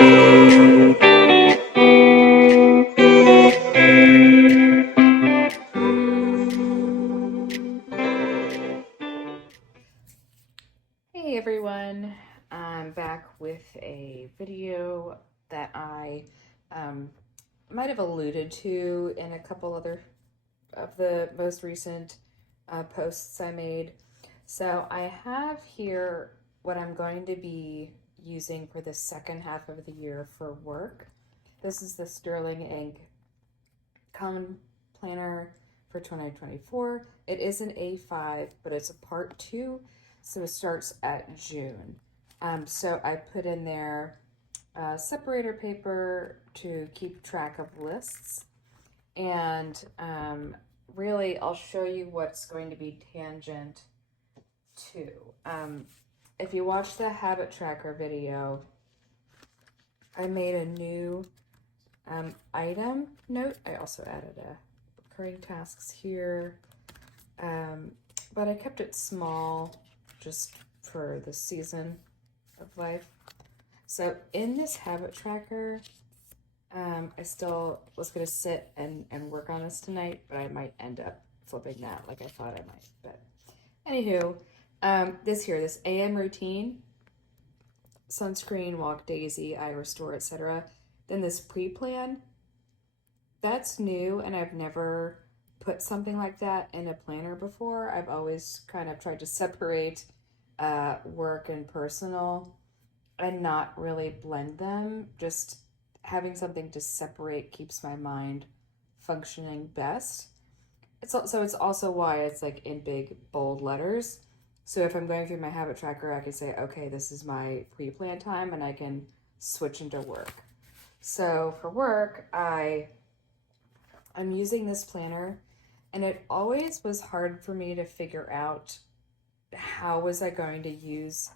Hey everyone, I'm back with a video that I um, might have alluded to in a couple other of the most recent posts I made. So I have here what I'm going to be using for the second half of the year for work. This is the Sterling Ink Common Planner for 2024. It is an A5, but it's a part 2, so it starts at June. So I put in there separator paper to keep track of lists, and really I'll show you what's going to be tangent to. If you watch the habit tracker video, I made a new item note. I also added a recurring tasks here, but I kept it small just for the season of life. So in this habit tracker, I still was going to sit and work on this tonight, but I might end up flipping that like I thought I might. But anywho, this AM routine, sunscreen, walk daisy, eye restore, etc. Then this pre-plan, that's new, and I've never put something like that in a planner before. I've always kind of tried to separate work and personal and not really blend them. Just having something to separate keeps my mind functioning best. It's also why it's like in big bold letters. So if I'm going through my habit tracker, I can say, okay, this is my pre-plan time, and I can switch into work. So for work, I'm using this planner, and it always was hard for me to figure out how was I going to use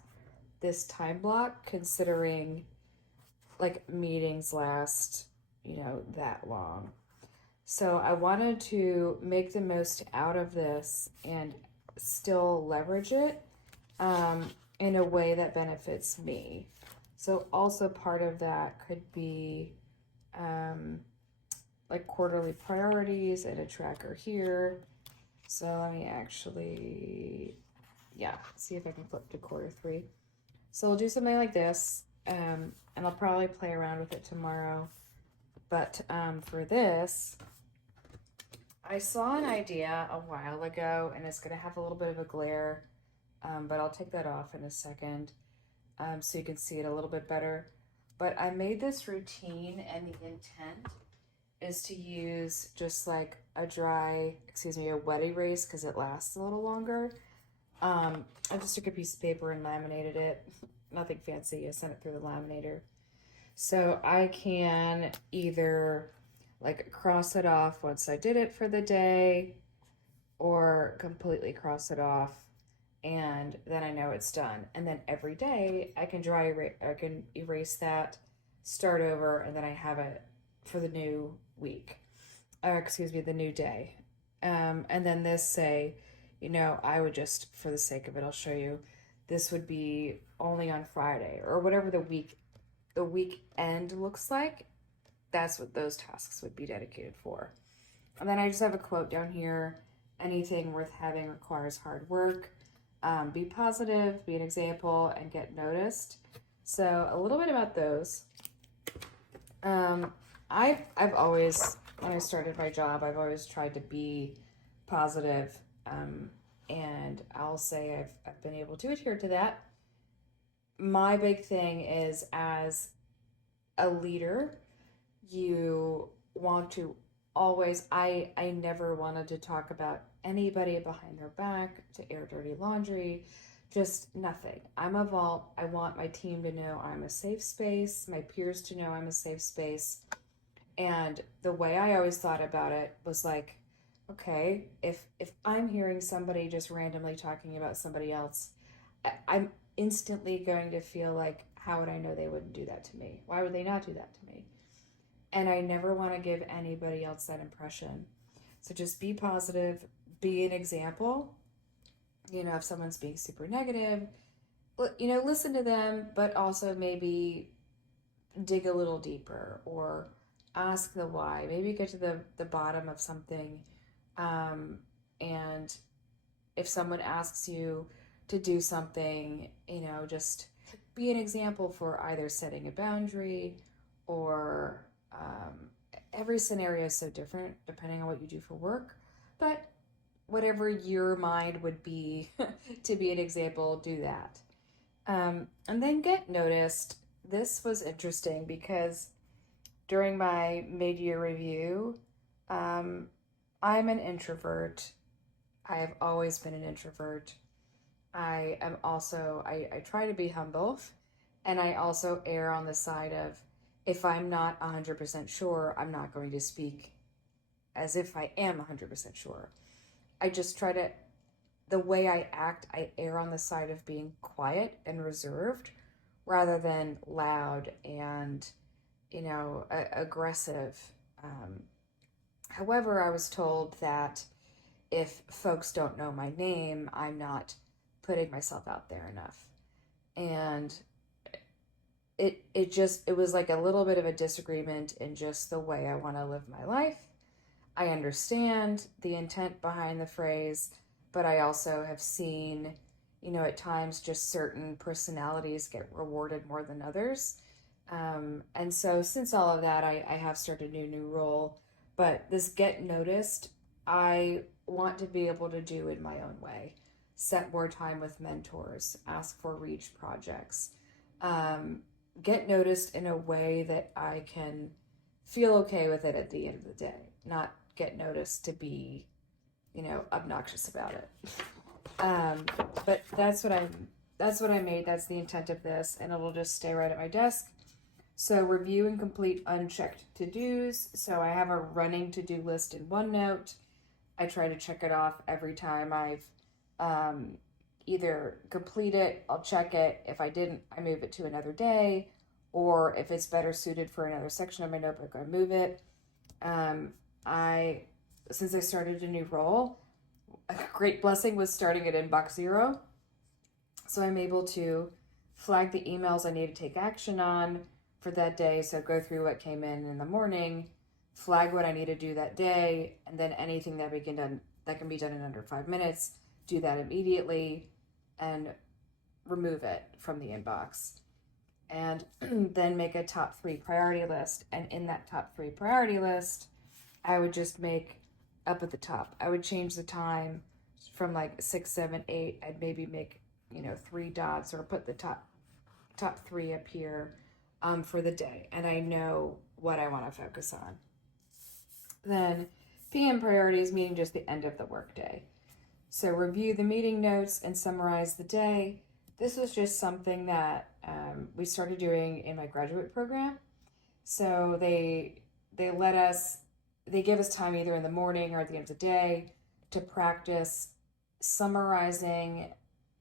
this time block, considering like meetings last, that long. So I wanted to make the most out of this and still leverage it in a way that benefits me. So also part of that could be like quarterly priorities and a tracker here. So let me actually, see if I can flip to quarter 3. So we'll do something like this, and I'll probably play around with it tomorrow. But for this, I saw an idea a while ago, and it's going to have a little bit of a glare, but I'll take that off in a second so you can see it a little bit better. But I made this routine, and the intent is to use just like a wet erase because it lasts a little longer. I just took a piece of paper and laminated it. Nothing fancy. I sent it through the laminator. So I can either like cross it off once I did it for the day, or completely cross it off, and then I know it's done. And then every day I can I can erase that, start over, and then I have it for the new week. The new day. And then this say, I would just, for the sake of it, I'll show you. This would be only on Friday, or whatever the weekend looks like. That's what those tasks would be dedicated for. And then I just have a quote down here: anything worth having requires hard work. Be positive, be an example, and get noticed. So a little bit about those. I've always, when I started my job, I've always tried to be positive, and I'll say I've been able to adhere to that. My big thing is, as a leader, you want to always, I never wanted to talk about anybody behind their back, to air dirty laundry, just nothing. I'm a vault. I want my team to know I'm a safe space, my peers to know I'm a safe space. And the way I always thought about it was like, okay, if I'm hearing somebody just randomly talking about somebody else, I'm instantly going to feel like, how would I know they wouldn't do that to me? Why would they not do that to me? And I never want to give anybody else that impression. So just be positive, be an example. If someone's being super negative, listen to them, but also maybe dig a little deeper or ask the why. Maybe get to the bottom of something. And if someone asks you to do something, just be an example for either setting a boundary or every scenario is so different depending on what you do for work. But whatever your mind would be to be an example, do that. And then get noticed. This was interesting because during my mid-year review, um, I'm an introvert. I have always been an introvert. I am also, I try to be humble, and I also err on the side of if I'm not 100% sure, I'm not going to speak as if I am 100% sure. I just try to, the way I act, I err on the side of being quiet and reserved rather than loud and, aggressive. Um, However, I was told that if folks don't know my name, I'm not putting myself out there enough. And it was like a little bit of a disagreement in just the way I want to live my life. I understand the intent behind the phrase, but I also have seen, at times just certain personalities get rewarded more than others. And so since all of that, I have started a new role. But this get noticed, I want to be able to do in my own way. Set more time with mentors, ask for reach projects, um, get noticed in a way that I can feel okay with it at the end of the day, not get noticed to be, obnoxious about it. Um, but that's what I made. That's the intent of this, and it'll just stay right at my desk. So review and complete unchecked to-dos. So I have a running to-do list in OneNote. I try to check it off every time I've um, either complete it, I'll check it. If I didn't, I move it to another day. Or if it's better suited for another section of my notebook, I move it. Um, I, since I started a new role, a great blessing was starting at inbox zero. So I'm able to flag the emails I need to take action on for that day. So go through what came in the morning, flag what I need to do that day, and then anything that can be done in under 5 minutes, do that immediately, and remove it from the inbox. And then make a top 3 priority list. And in that top 3 priority list, I would just make up at the top. I would change the time from like 6, 7, 8. I'd maybe make 3 dots or put the top 3 up here for the day, and I know what I want to focus on. Then PM priorities, meaning just the end of the workday. So review the meeting notes and summarize the day. This was just something that we started doing in my graduate program. So they give us time either in the morning or at the end of the day to practice summarizing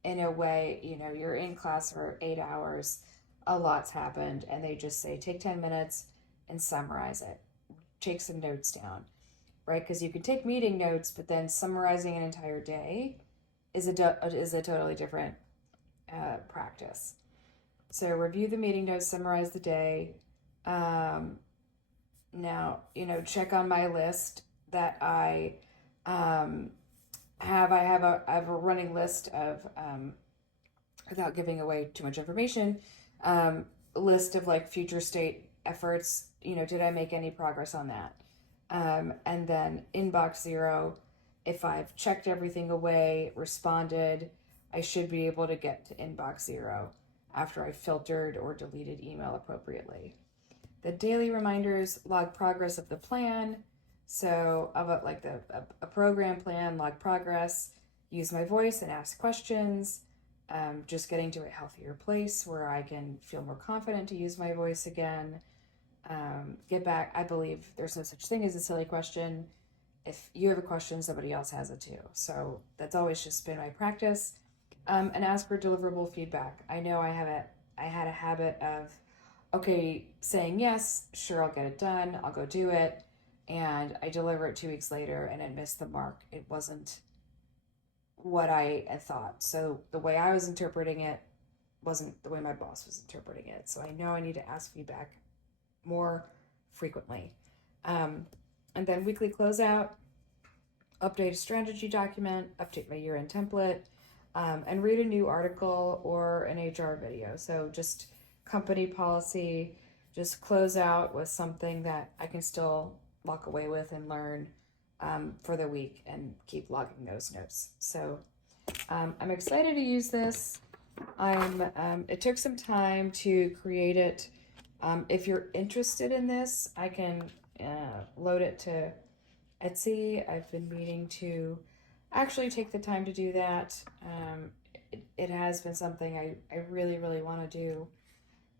in a way, you're in class for 8 hours, a lot's happened, and they just say, take 10 minutes and summarize it. Take some notes down, right? Because you can take meeting notes, but then summarizing an entire day is a totally different practice. So review the meeting notes, summarize the day. Now, check on my list that I have. I have a running list of, without giving away too much information, list of like future state efforts. Did I make any progress on that? And then inbox zero, if I've checked everything away, responded, I should be able to get to inbox zero after I filtered or deleted email appropriately. The daily reminders log progress of the plan. So about like a program plan, log progress, use my voice and ask questions. Just getting to a healthier place where I can feel more confident to use my voice again. Get back. I believe there's no such thing as a silly question. If you have a question, somebody else has it too. So that's always just been my practice. And ask for deliverable feedback. I know I had a habit of, okay, saying yes, sure, I'll get it done, I'll go do it, and I deliver it 2 weeks later and it missed the mark. It wasn't what I had thought. So the way I was interpreting it wasn't the way my boss was interpreting it. So I know I need to ask feedback more frequently. And then weekly closeout, update a strategy document, update my year-end template, and read a new article or an HR video. So just company policy, just close out with something that I can still walk away with and learn for the week and keep logging those notes. So I'm excited to use this. It took some time to create it. If you're interested in this, I can load it to Etsy. I've been meaning to actually take the time to do that. It has been something I really, really want to do,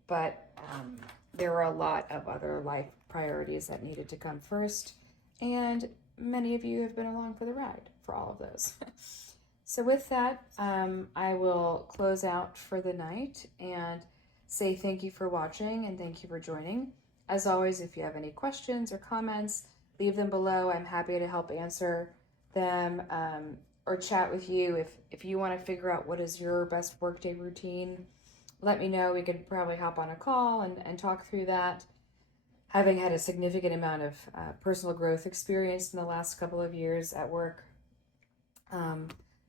but there were a lot of other life priorities that needed to come first, and many of you have been along for the ride for all of those. So with that, I will close out for the night and say thank you for watching and thank you for joining. As always, if you have any questions or comments, leave them below. I'm happy to help answer them or chat with you. If you want to figure out what is your best workday routine, let me know. We could probably hop on a call and talk through that. Having had a significant amount of personal growth experience in the last couple of years at work,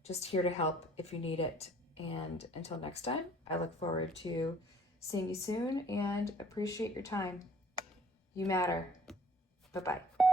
just here to help if you need it. And until next time, I look forward to seeing you soon and appreciate your time. You matter. Bye-bye.